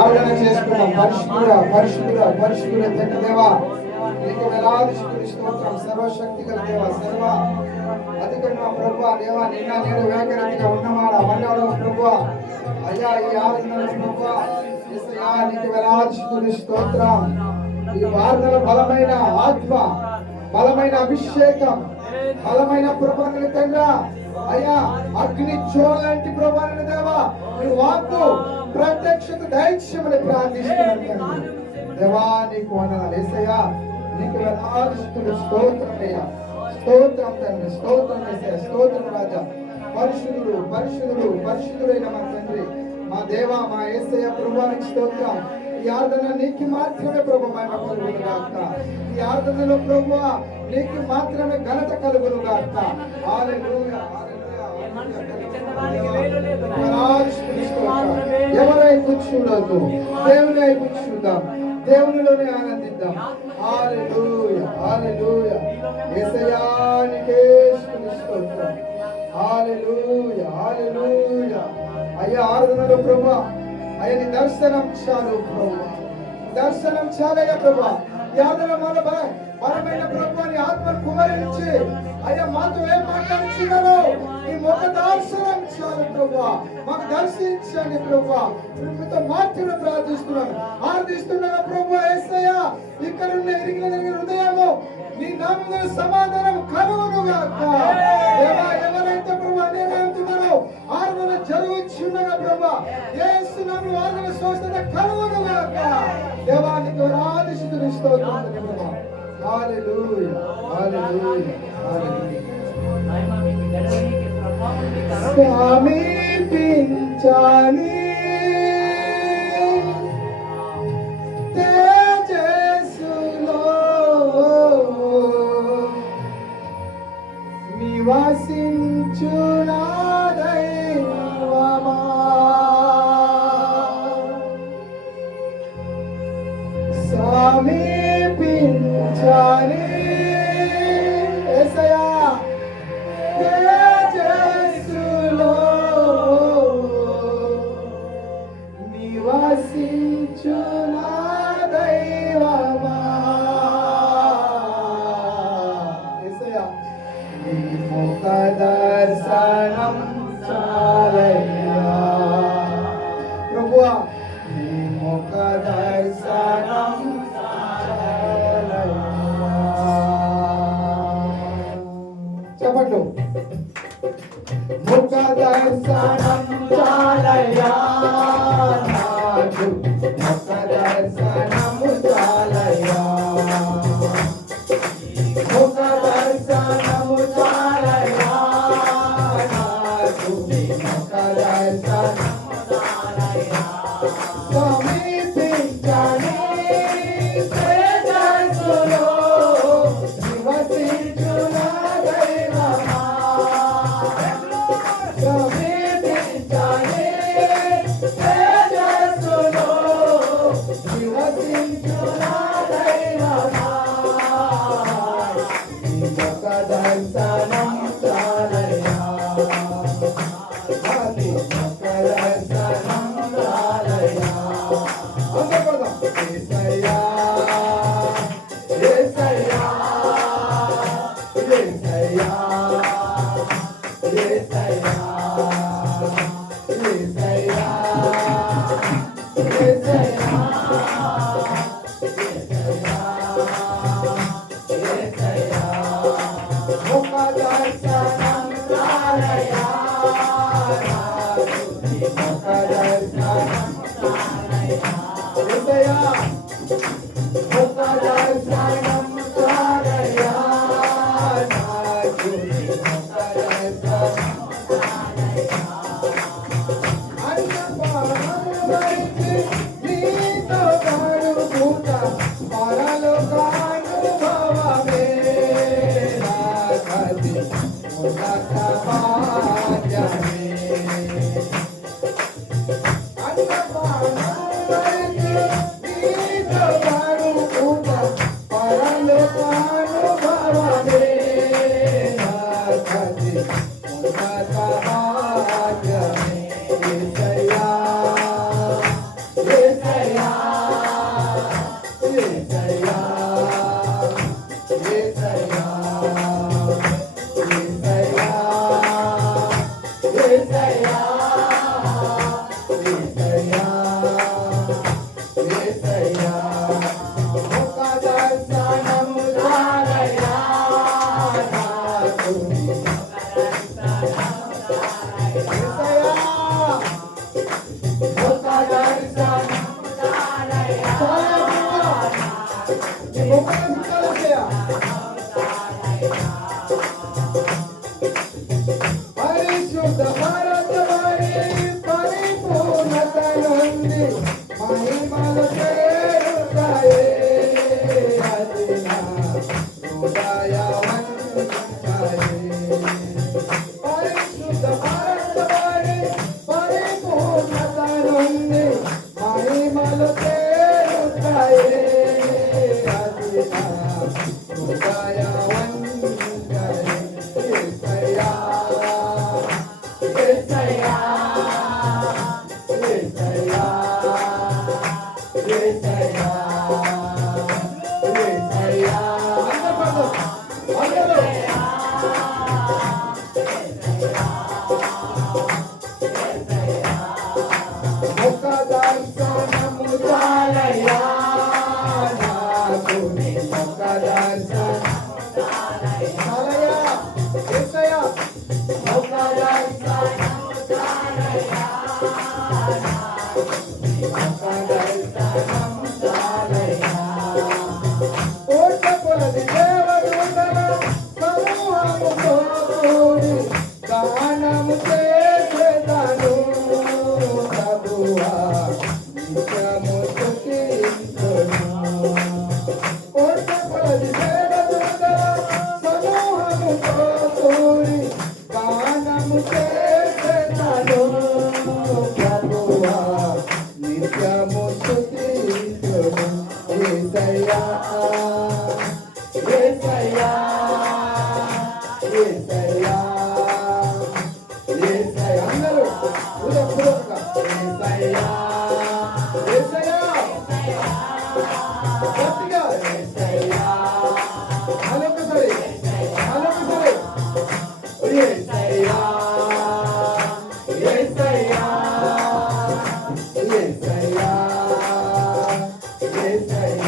ఆరాధన చేసుకున్నాం. పరిశుద్ధుడ తండ్రి దేవా, నీకు వేలాది స్తుతులు స్తోత్రం. సర్వశక్తి గల దేవా, సర్వ అధికారమైన ప్రభువా, దేవా, నిన్న నేడు ఏకరీతిగా ఉన్నవాడా మన్నాడు ప్రభువా. అయ్యా, ఈ ఆరాధనలో ప్రభువా యేసయ్యా, నీకు వేలాది స్తుతులు స్తోత్రం. ఈ వార్తల బలమైన ఆత్మ, బలమైన అభిషేకం, బలమైన ప్రభావం తండ్రి. అయ్యా, అగ్ని జ్వాలంటి ప్రభావం దేవా, నీ వాక్కు ప్రత్యక్షత దైత్యమని ప్రార్థిస్తున్నాను దేవా. నీకు వందనాలు యేసయ్యా, నీకు వేలాది స్తుతులు స్తోత్రం అయ్యా. స్తోత్రం తండ్రి, స్తోత్రం యేసయ్యా, స్తోత్రం రాజా. పరిశుద్ధుడు పరిశుద్ధుడు పరిశుద్ధుడైన మా తండ్రి, మా దేవా, మా యేసయ్య ప్రభువానికి స్తోత్రం. ఈ ఆరాధన నీకు మాత్రమే ప్రభు మహిమ కలుగును గాక. ఈ ఆరాధనలో ప్రభువా నీకు మాత్రమే ఘనత కలుగును గాక. హల్లెలూయా, ఎవరై కూర్చుండొద్దు, దేవుని అయి కూర్చుందాం, దేవునిలోనే ఆనందిద్దాం. హల్లెలూయా, హల్లెలూయా. యేసయ్యా నీకే స్తుతిస్తోత్రం. హల్లెలూయా, హల్లెలూయా. అయ్యా, ఆరాధనలో ప్రభువా అయ్యా నీ దర్శనం చాలు ప్రభువా, దర్శనం చాలయ్యా ప్రభువా. యాదన మన బలమైన ప్రభువా నీ ఆత్మను కుమరించి అయ్యా మాతో ఏం మాట్లాడుచున్నారో నీ ముఖ దర్శనం చాలు ప్రభువా. మాకు దర్శించండి ప్రభువా. మీతో మాత్రమే ప్రార్థిస్తున్నాను, ఆర్థిస్తున్నాను ప్రభువా. యేసయ్యా, ఇక్కడ ఉన్న ఇరిగిన హృదయము నీ నామమున సమాధానం కలుగును గాక. దేవా, ఎవరైతే ప్రభువా నేనంటున్నారో ఆరాధన జరుగుచున్నగా ప్రభువా యేసు నామమున ఆరాధన స్వస్థత కలుగును గాక. దేవా, నీకు వేలాది స్తుతులు స్తోత్రం ప్రభువా. హల్లెలూయా, హల్లెలూయా, హల్లెలూయా. సమీపించాని తేజస్సులో నివసించునా దైవమా, సమీపించాని యేసయ్యా తేజస్సులో నివసించునా దైవమా. యేసయ్యా, నీ ముఖ దర్శనం చాలయ్యా ప్రభువా, నీ ముఖ దర్శనం చాలయ్యా. చెప్పండి, ముఖ దర్శనం చాలయ్యా నాకు, ముఖ దర్శనము చాలయ్యా, ముఖ దర్శనము చాలయ్యా నాకు, ముఖ దర్శనము చాలయ్యా. సమీపించని తేజస్సులో నివసించునా దైవమా, సమీపించని తేజస్సులో నివసించునా దైవమా. నీ ముఖ దర్శనం చాలయ్యా, నీ ముఖ దర్శనం చాలయ్యా. యేసయ్యా, యేసయ్యా, యేసయ్యా, యేసయ్యా, యేసయ్యా, యేసయ్యా, యేసయ్యా. ముఖ దర్శనం చాలయ్యా నాకు, నీ ముఖ దర్శనం చాలయ్యా. యేసయ్యా, ముఖ దర్శనం చాలయ్యా నాకు, నీ ముఖ దర్శనం చాలయ్యా. అన్నపానములైతే నీతో గడుపుట పరలోకానుభవమే నాకది ఉన్నత భాగ్యమే. అన్నపానములైతే నీతో గడుపుట పరలోకానుభవమే నాకది ఉన్నత భాగ్యమే. యేసయ్యా, యేసయ్యా యేసయ్యా యేసయ్యా యేసయ్యా యేసయ్యా యేసయ్యా యేసయ్యా ఒక దర్శనము చాలయ్యా నాకు యేసయ్యా ఒక దర్శనము చాలయ్యా నీ ముఖం చాలయ్యా పరిశుద్ధ భారతవాణి పరిపూర్ణత నుండి మహిమలు చేరుతాయే అది నా హృదయవంతాయే పరిశుద్ధ భారతవాణి పరిపూర్ణత నుండి మహిమలు చేరుతాయే అది నా హృదయవంతాయే యేసయ్యా యేసయ్యా యేసయ్యా యేసయ్యా యేసయ్యా అందరూ ఒక దర్శనము చాలయ్యా నాకు ఒక దర్శనము చాలయ్యా యేసయ్యా ఒక దర్శనము చాలయ్యా ఒక దర్శనము చాలయ్యా కోట్ల కొలది దేవదూతల సమూహముతో కూడి గానము చేసేదను ప్రభువా నిత్యము స్తుతింతును కోట్ల కొలది దేవదూతల సమూహముతో కూడి గానము చేసేదను ప్రభువా నిత్యము స్తుతింతును యేసయ్యా యేసయ్యా యేసయ్యా యేసయ్యా అందరూ హృదయపూర్వకంగా యేసయ్యా యేసయ్యా గట్టిగా యేసయ్యా మరొకసారి యేసయ్యా యేసయ్యా యేసయ్యా యేసయ్యా